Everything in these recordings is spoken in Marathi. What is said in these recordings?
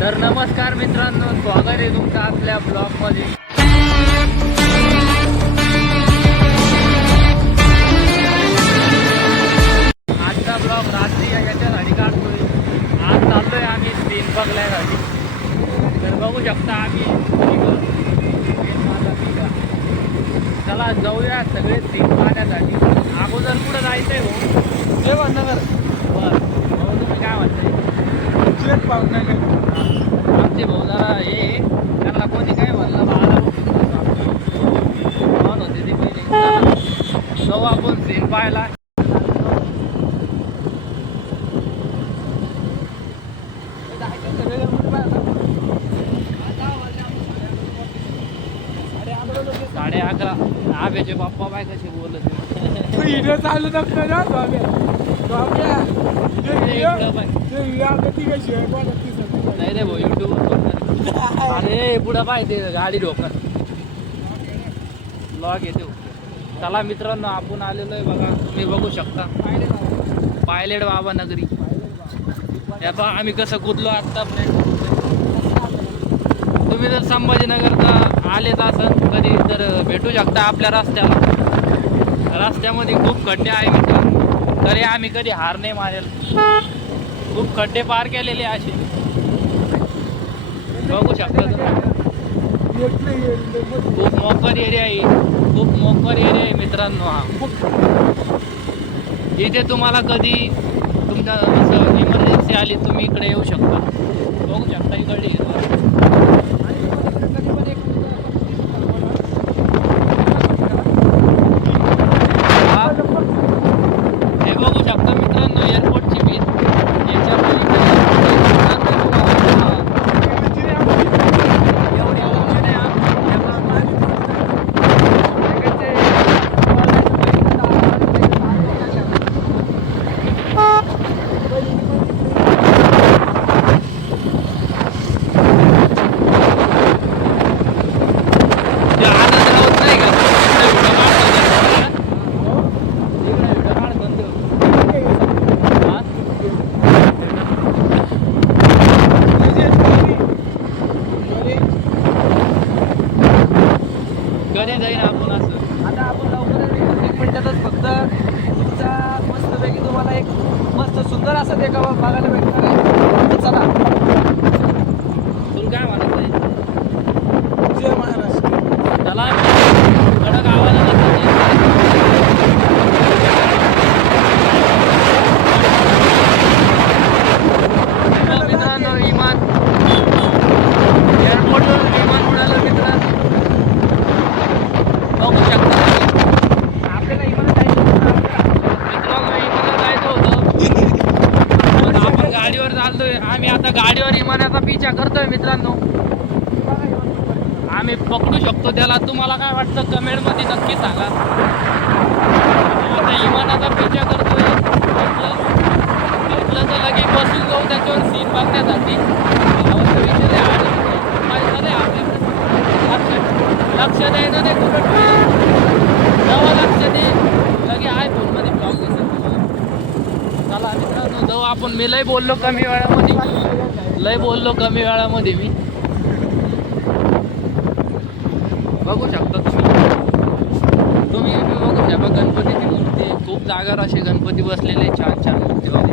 तर नमस्कार मित्रांनो स्वागत आहे तुमचं आपल्या ब्लॉगमध्ये आजचा ब्लॉग रात्री याच्यासाठी काढतोय. आज चाललोय आम्ही सीन बघण्यासाठी. तर बघू शकता आम्ही. चला जाऊया सगळे सीन पाहण्यासाठी. अगोदर कुठं जायचंय हो जय भांडनगर बर. भाऊ तुम्ही काय म्हणताय? पावनगर आमचे भाऊ जरा हे त्यांना कोणी काय म्हणलं मला कोण होते ते पहिले. जाऊ आपण सीन पाहायला. साडे अकरा. आब्याचे बाप्पा बाय कसे बोलत. व्हिडिओ चालू नसतं ना ते. ते ती कशी ती नाही रे भाऊ युट्यूब अरे पुढं पाहिजे गाडी ढोकर लॉग येते. चला मित्रांनो आपण आलेलो आहे बघा. तुम्ही बघू शकता. पायलेट बाबा नगरी. या आम्ही कसं कुदलो आत्ता तुम्ही जर संभाजीनगरचा आलेत असाल कधी तर भेटू शकता आपल्या रस्त्याला. रस्त्यामध्ये खूप खड्डे आहे मित्रांनो. तरी आम्ही कधी हार नाही मारेल खूप खड्डे पार केलेले असे. बघू शकता खूप मोकर एरिया आहे. खूप मोकर एरिया आहे मित्रांनो हा. इथे तुम्हाला कधी तुमच्या इमर्जन्सी आली तुम्ही इकडे येऊ शकता. बघू शकता इकडे हिरवळ. हा. हे बघू शकता मित्रांनो एअरपोर्टची भीत याच्यामुळे एवढी आवड नाही आम्हाला. ते आनंद राहत नाही का? इकडे व्हिडिओ काढ बंद. हा? कधी जाईन आपण असं आता आपण लवकरच एक- एक मिनिटातच फक्त तुमचा मस्तपैकी तुम्हाला एक मस्त सुंदर असं देखावा बघायला भेटणार आहे तर चला तुला काय म्हणत आहे जय महाराष्ट्र त्याला कडक आवाजात असं ते- हो, मित्रांनो विमान एअरपोर्टवर विमान उडालं मित्रांनो बघू शकता तुम्ही. आपल्याला इकडे जायचं होतं. मित्रांनो विमानात जायचं होतं पण आपण गाडीवर चालतोय आम्ही आता गाडीवर इमानाचा पिछा करतोय मित्रांनो. आम्ही पकडू शकतो त्याला. तुम्हाला काय वाटतं? कमेंटमध्ये नक्की सांगा. आता विमानाचा पिछा करतोय. म्हटलं तर लगेच बसून जाऊ त्याच्यावर सीट बघण्यासाठी लक्ष द्यायचं नाही कुठं. जवळ लक्ष दे. लगे आहे फोनमध्ये ब्लॉग दिसत चला मित्रांनो जाऊ आपण. मी लय बोललो कमी वेळामध्ये. लय बोललो कमी वेळामध्ये मी. बघू शकता तुम्ही. तुम्ही बी बघू शकता गणपतीची मूर्ती. खूप जागावर असे गणपती बसलेले छान छान मूर्तीवाले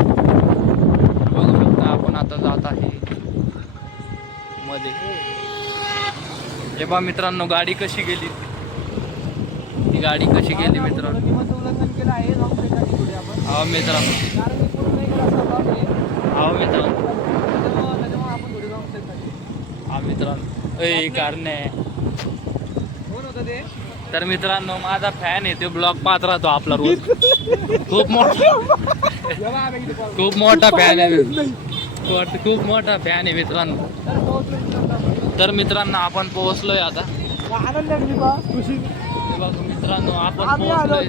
बघू शकता आपण आता जात आहे. मध्ये. हे पहा मित्रांनो गाडी कशी गेली? ती गाडी कशी गेली मित्रांनो? हा मित्रांनो. आहे. हा मित्रांनो. मित्रांनो. ए कारणे. ते तर मित्रांनो माझा फॅन आहे तो ब्लॉग पाहत राहतो आपला रोज. खूप मोठा. खूप मोठा फॅन आहे. खूप- मोठा फॅन आहे मित्रांनो. तर मित्रांनो आपण. पोहोचलोय आता. मित्रांनो आपण पोहोचलोय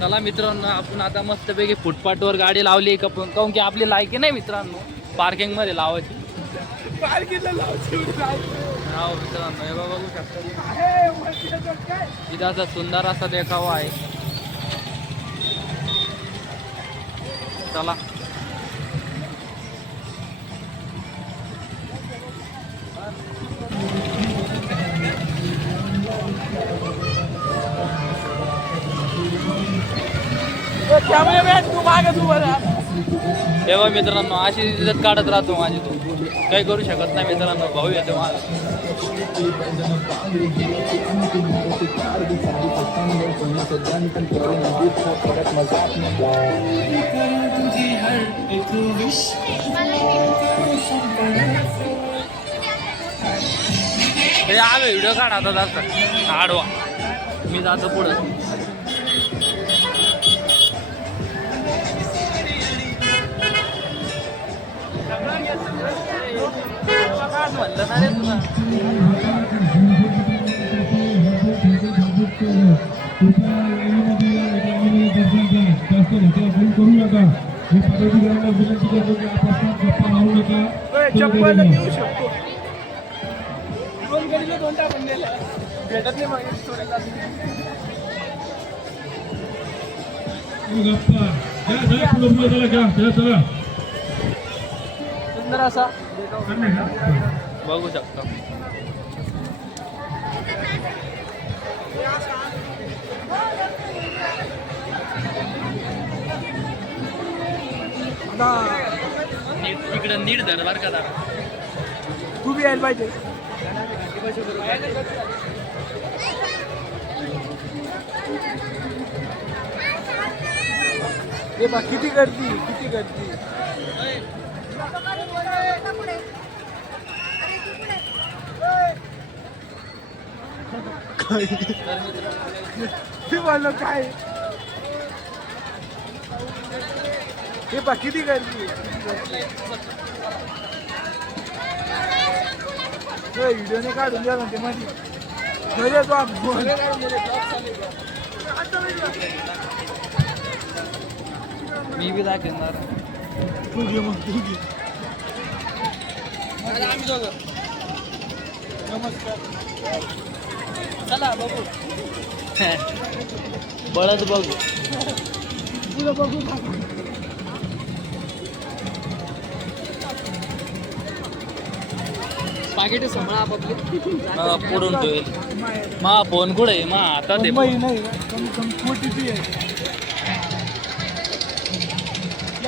चला मित्रांनो आपण आता मस्तपैकी फुटपाथवर गाडी लावली का पण काऊन की आपली लायकी नाही मित्रांनो पार्किंगमध्ये लावायची पार्किंगला. हो मित्रांनो हे बघा बघू शकता. इथं असा सुंदर असा देखावा आहे. चला. कॅमेरामॅन तू तेव्हा मित्रांनो अशी इज्जत काढत राहतो माझी तू. काही करू शकत नाही मित्रांनो भाऊ येतो मला हे आलो व्हिडिओ काढ आता जास्त आडवा मी जातो पुढं. म्हणलं ना रे तुला. चप्पल देऊ शकतो. दोन गडीला दोन टाकून दिले भेटत नाही मग स्टोरीला. सुंदर असा. बघू शकतो. तिकडं नीट धर बरं का. तू बी यायला पाहिजे. हे बघ किती गर्दी किती गर्दी. काय? हे पा किती गर्दी व्हिडिओने काढून द्या म्हणते माझी मध्ये घरी मी बी दाखवणार. तू घे मग तू घे आम्ही दोघं नमस्कार चला बघू. बळच बघू तुला बघू? पाकिट सांभाळा आपापले. मग पुढून ठेवेल मा फोन कुठे आहे? मा आता ते नाही का? कमी कमी कोटीची आहे.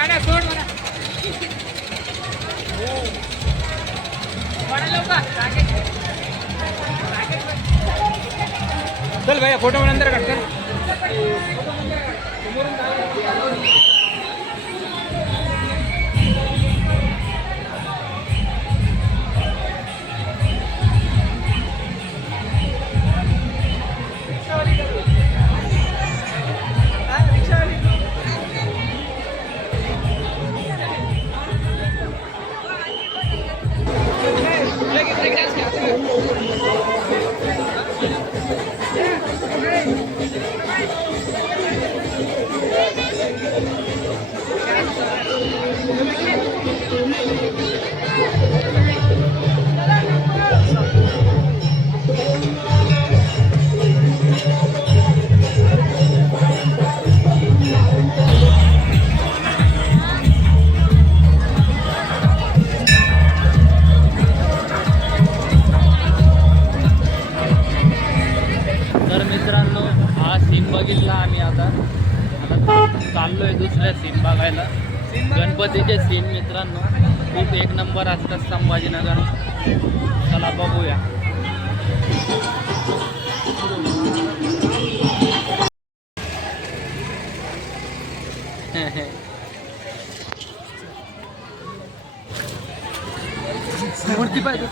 मी जाऊन आलो. इतके केस बी नाही. नाही चालू मध्ये आता ठीक आहे चल भैया फोटो नंतर काढ कर हा सीन बघितला आम्ही आता आता चाललोय दुसऱ्या सीन बघायला. गणपतीचे सीन मित्रांनो खूप एक नंबर असतात संभाजीनगर. चला बघूया. मूर्ती पाहिजे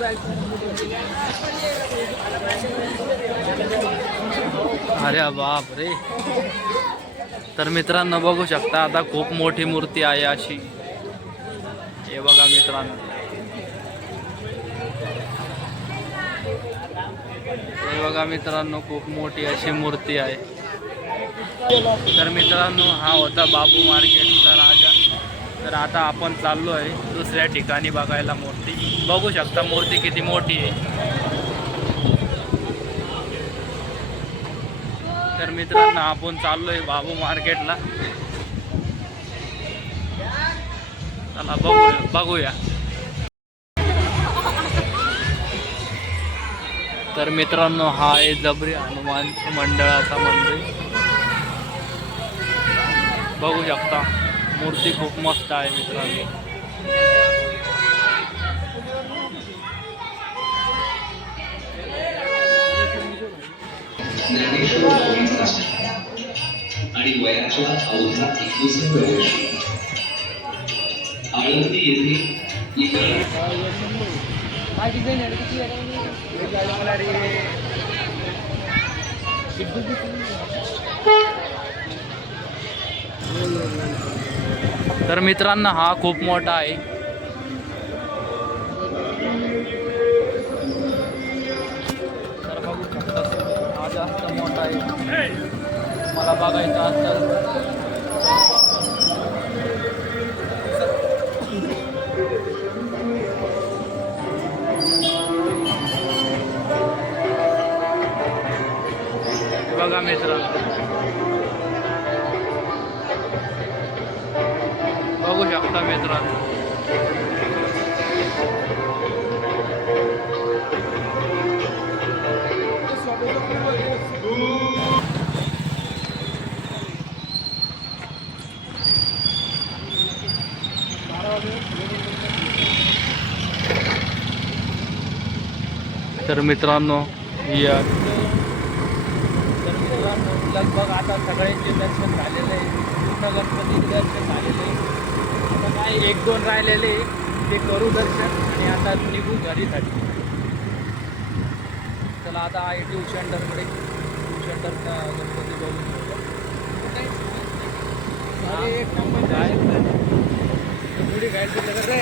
अरे बाप रे तर मित्रांनो बघू शकता आता खूप मोठी मूर्ती आहे अशी. हे बघा मित्रांनो. हे बघा मित्रांनो खूप मोठी अशी मूर्ती आहे. तर मित्रांनो हा होता बाबू मार्केट. तर आता आपण चाललो आहे दुसऱ्या ठिकाणी बघायला मूर्ती. बघू शकता मूर्ती किती मोठी आहे. तर मित्रांनो आपण चाललोय बाबू मार्केटला. चला बघूया बघूया. तर मित्रांनो हा आहे जबरी हनुमान मंडळाचा मंदिर. बघू शकता. मूर्ती खूप मस्त आहे मित्रांनो आणि वयाच्या अवघ्या एकवीस वर्षी आळंदी येथे Thank you. तर मित्रांनो हा खूप मोठा आहे. तर बघू शकता हा जास्त मोठा आहे. मला बघायचा असेल. बघा मित्र बघू शकता मित्रांनो तर मित्रांनो या तर मित्रांनो लगभग आता सगळ्यांचे दर्शन झालेलं आहे पूर्ण गणपती दर्शन झालेलं आहे आता काय एक दोन राहिलेले ते करू दर्शन आणि आता निघू घरीसाठी. चला आता आहे ट्यू सेंटरकडे ट्यू सेंटरचा गणपती बघून एक नंबर आहे. थोडी गाईड रे